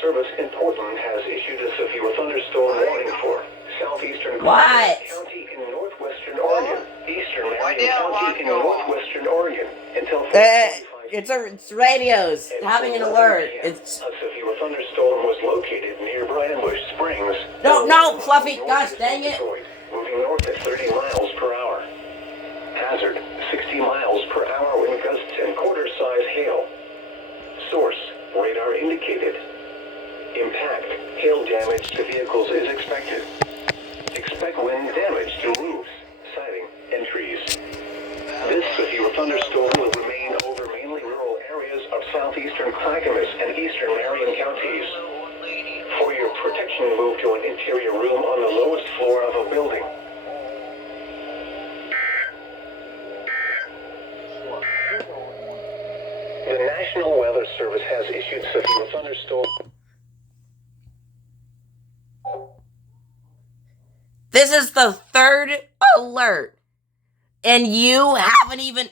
Service in Portland has issued a severe thunderstorm warning for southeastern What? County in northwestern Oregon, eastern Marion County in northwestern Oregon, until 4:45. It's radios having an alert. It's A severe thunderstorm was located near Bryanbush Springs. no, Fluffy. Gosh, dang it. Moving north at 30 miles per hour. Hazard, 60 miles per hour wind gusts and quarter-size hail. Source, radar indicated. Impact, hail damage to vehicles is expected. Expect wind damage to roofs, siding, and trees. This severe thunderstorm will remain over mainly rural areas of southeastern Clackamas and eastern Marion counties. For your protection, move to an interior room on the lowest floor of a building. The National Weather Service has issued severe thunderstorm. This is the third alert, and you haven't even